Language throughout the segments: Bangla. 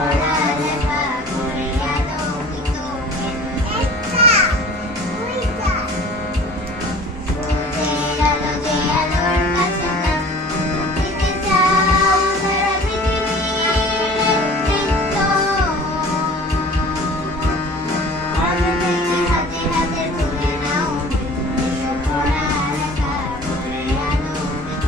পড়ালেখা করে আলোকিত সূর্যের আলো যে আলোর কাছে না দিতে চাও সারা পৃথিবীর নেতৃত্ব আর বেঁচে হাতে হাতে তুলে নাও এসো পড়ালেখা করে আলোকিত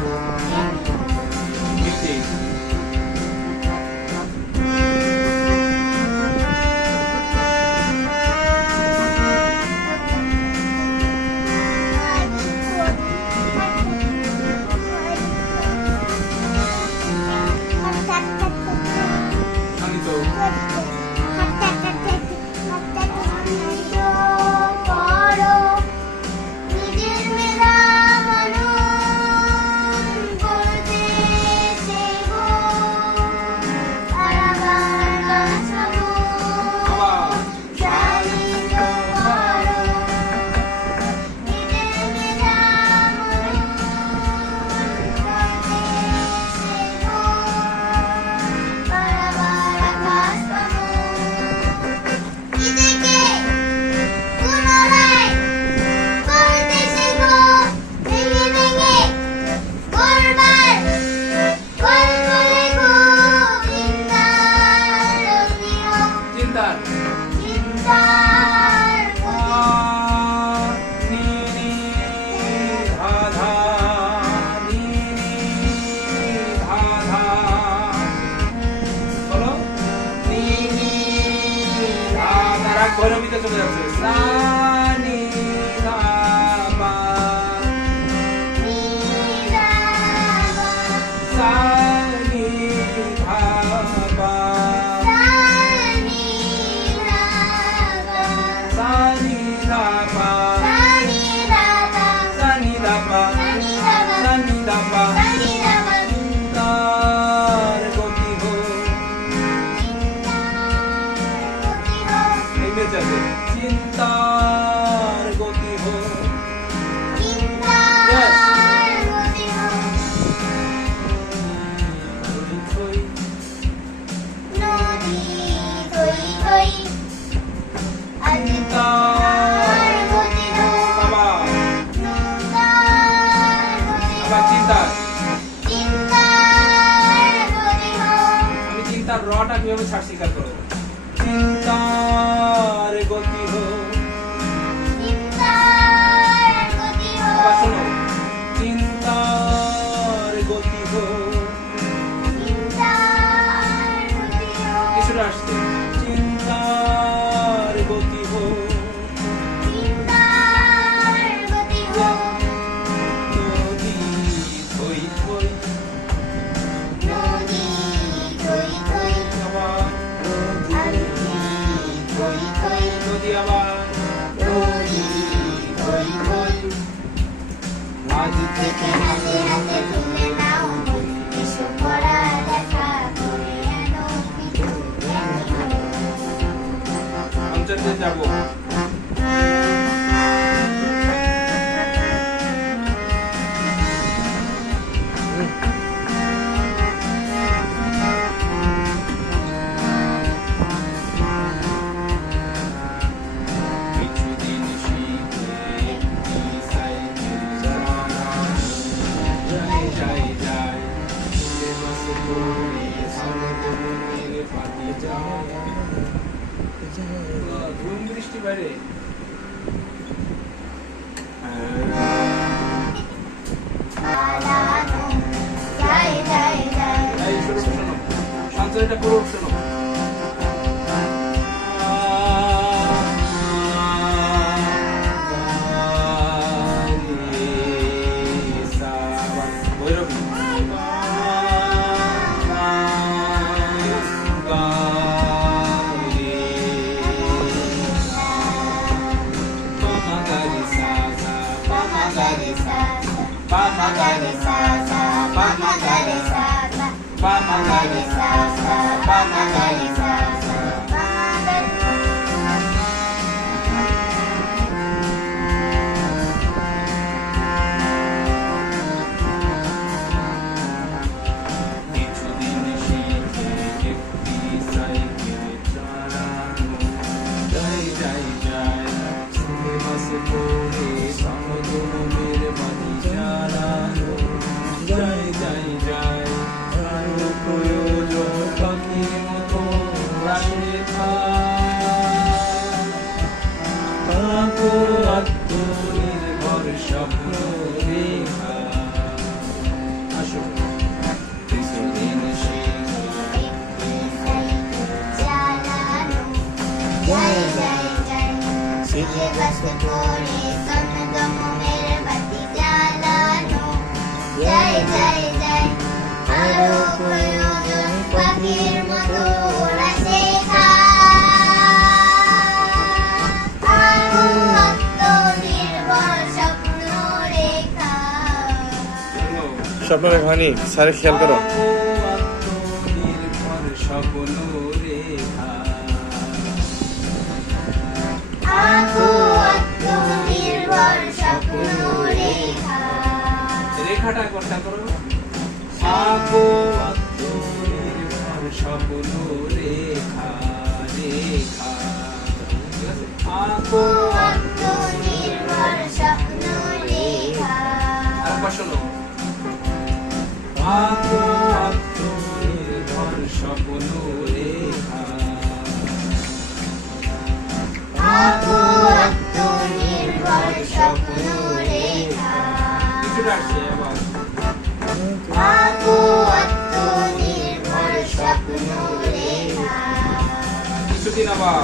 ভৈরবীতে চলে যাচ্ছে সা নি ধা পা সা নি ধা পা সা নি ধা পা সা নি ধা পা সা নি ধা পা চিন্তার গতি হো চিন্তার গতি হো আমি চিন্তার রটা কিভাবে ছাড় স্বীকার করবো চিন্তার গতি হো আবার শোনো চিন্তার গতি হো কিছুটা আসছে চিন্তার গতি হো নদী থই থই নদী আবার আজ থেকে হাতে হাতে তুলে নাও এসো পড়ালেখা করে আলোকিত অঞ্চলে যাবো ধুম বৃষ্টি বাইরে সঞ্চয়টা পুরো শোনো ভৈরবী pa ma ga re sa sa pa ma ga re sa sa pa ma ga re sa sa pa ma ga re sa sa কিছুদিন শীতে একটি সাই যাই যাই আরো প্রয়োজন পাখির মতো রাশে আত্মনির্ভর স্বপ্ন রেখা আসো কিছুদিন চালানো যাই যাই যাই শীতে বাসে পড়ে সন্ধ্যম মেরবাতি জ্বালানো যাই যাই যাই আরো প্রয়োজন পাখির মতো ওরা শেখা আরো আত্মনির্ভর স্বপ্ন রেখা স্বপ্ন রেখা হয়নি স্যারের খেয়াল করো আত্মনির্ভর স্বপ্ন রেখা আত্মনির্ভর স্বপ্ন রেখা রেখাটা করতে করো আঁকো আত্মনির্ভর স্বপ্ন রেখা রেখা ঠিক আছে আঁকো আত্মনির্ভর স্বপ্ন রেখা আরেকবার শোনো আঁকো আত্মনির্ভর স্বপ্ন রেখা আঁকো আত্মনির্ভর স্বপ্ন রেখা কিছুটা আসছে আবার আঁকো আত্মনির্ভর স্বপ্ন রেখা কিছুদিন আবার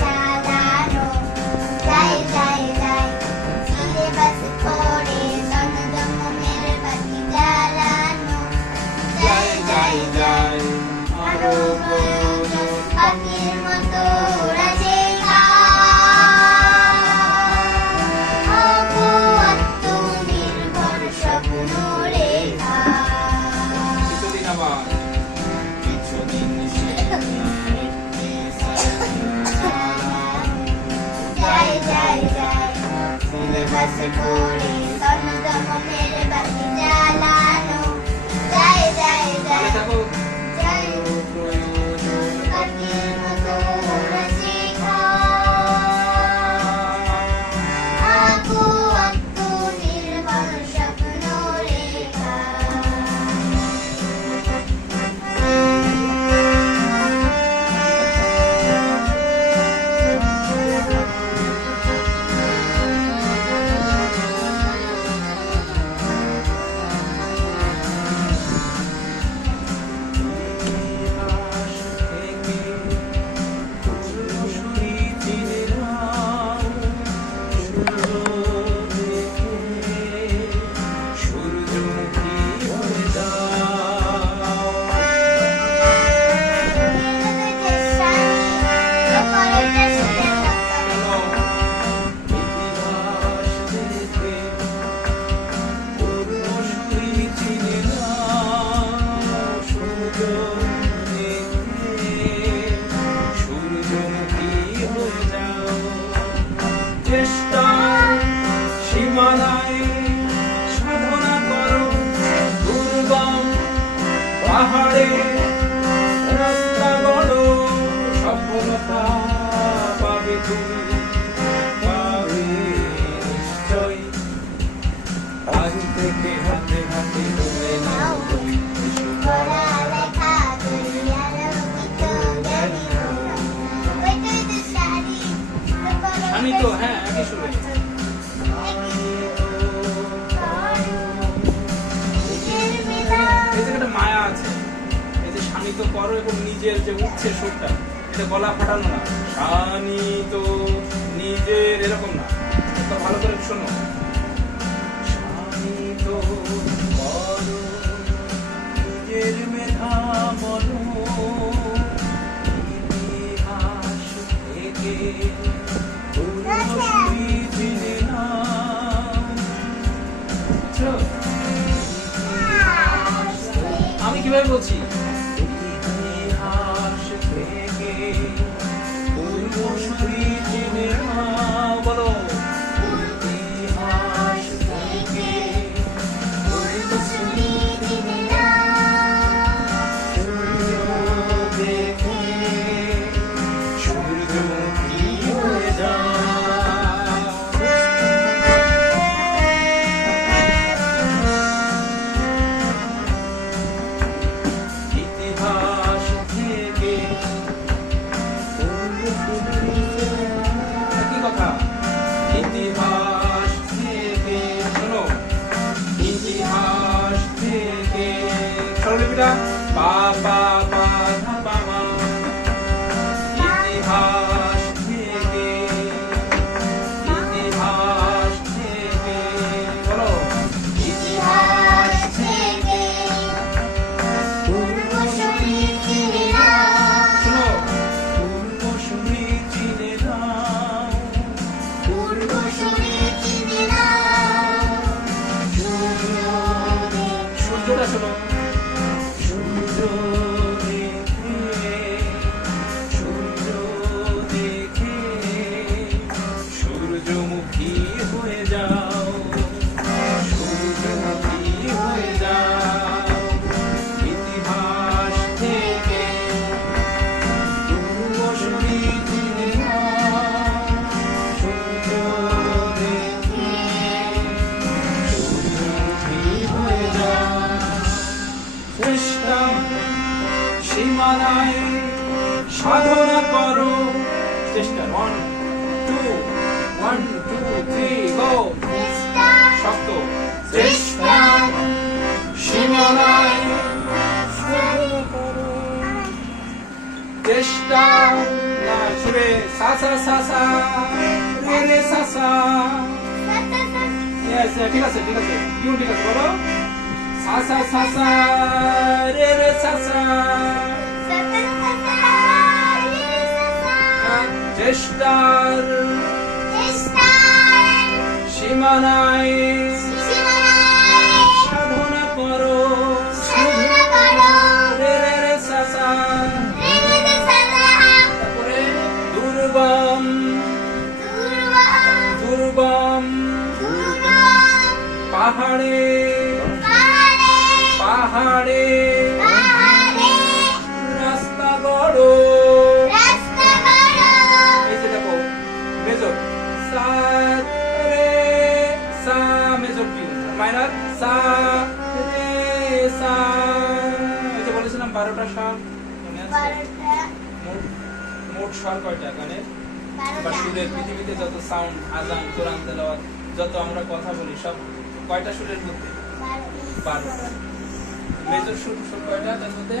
চালানো যাই যাই যাই শীতে বাসে পড়ে সন্ধ্যম মেরবাতি জ্বালানো যাই যাই যাই আরো প্রয়োজন পাখির মতো ওরা শেখা আঁকো আত্মনির্ভর স্বপ্ন রেখা কিছুদিন আবার কিছুদিন যাই যাই যাই শীতে বাসে পড়ে সন্ধ্যম মেরবাতি জ্বালানো যাই যাই ভালো যাই থাকো যাই প্রয়োজন পাখির মতো ওরা শেখা আঁকো আত্মনির্ভর স্বপ্ন রেখা চেষ্টার সীমানায় সাধনা করো দুর্গম পাহাড়ে রাস্তা গড়ো সফলতা পাবে তুমি পাবে নিশ্চয় আজ থেকে হাতে হাতে তুলে নাও পড়ালেখা করি আলোকিত জ্ঞানী হও। ওইটাই তো শাড়ি আমি তো হ্যাঁ একই শুনে নিজের মেধা এই যে একটা মায়া আছে এই যে শানিত করো এবং নিজের যে উঠছে সুরটা এটা গলা ফাটানো না শানিত নিজের এরকম না তো ভালো করে শোনো শানিত করো নিজের মেধা বলো ইতিহাস থেকে পূর্বসূরি জেনে নাও বুঝছো? আমি কিভাবে বলছি ইতিহাস থেকে পূর্বসূরি জেনে নাও বলো ইতিহাস থেকে পূর্বসূরি জেনে নাও। সূর্য দেখে সূর্যমুখী হয়ে যাও পা পা পা ধা পা মা ইতিহাস থেকে বলো ইতিহাস থেকে পূর্বসূরি চিনে নাও, শোনো পূর্বসূরি চিনে নাও পূর্বসূরি চিনে নাও, সূর্যটা শোনো সূর্য দেখে সূর্যমুখী হয়ে যাও সূর্যমুখী হয়ে যাও ইতিহাস থেকে পূর্বসূরি চিনে নাও সূর্য দেখে সূর্যমুখী হয়ে যাও চেষ্টা সীমানায় সাধনা করো চেষ্টা 1 2 3 গো চেষ্টা শক্ত চেষ্টা সীমানায় চেষ্টা না সুরে সা সা সা সা রে রে সা সা Yes, ঠিক আছে ঠিক আছে কিউ ঠিক আছে বলো সা সা সা সা রে রে সা সা চেষ্টার সীমানায় সাধনা করো রে রে রে সা সা তারপরে দুর্গম দুর্গম পাহাড়ে পাহাড়ে রাস্তা গড়ো এই যে দেখো মেজর সা রে সা মেজর কিউ মাইনর সা রে সা এই যে বলেছিলাম 12টা স্বর মনে আছে মোট স্বর কয়টা গানের বা সুরের পৃথিবীতে যত সাউন্ড আজান কোরআন তেলাওয়াত যত আমরা কথা বলি সব কয়টা সুরের মধ্যে 12টা মেজর সুর কয়টা তার মধ্যে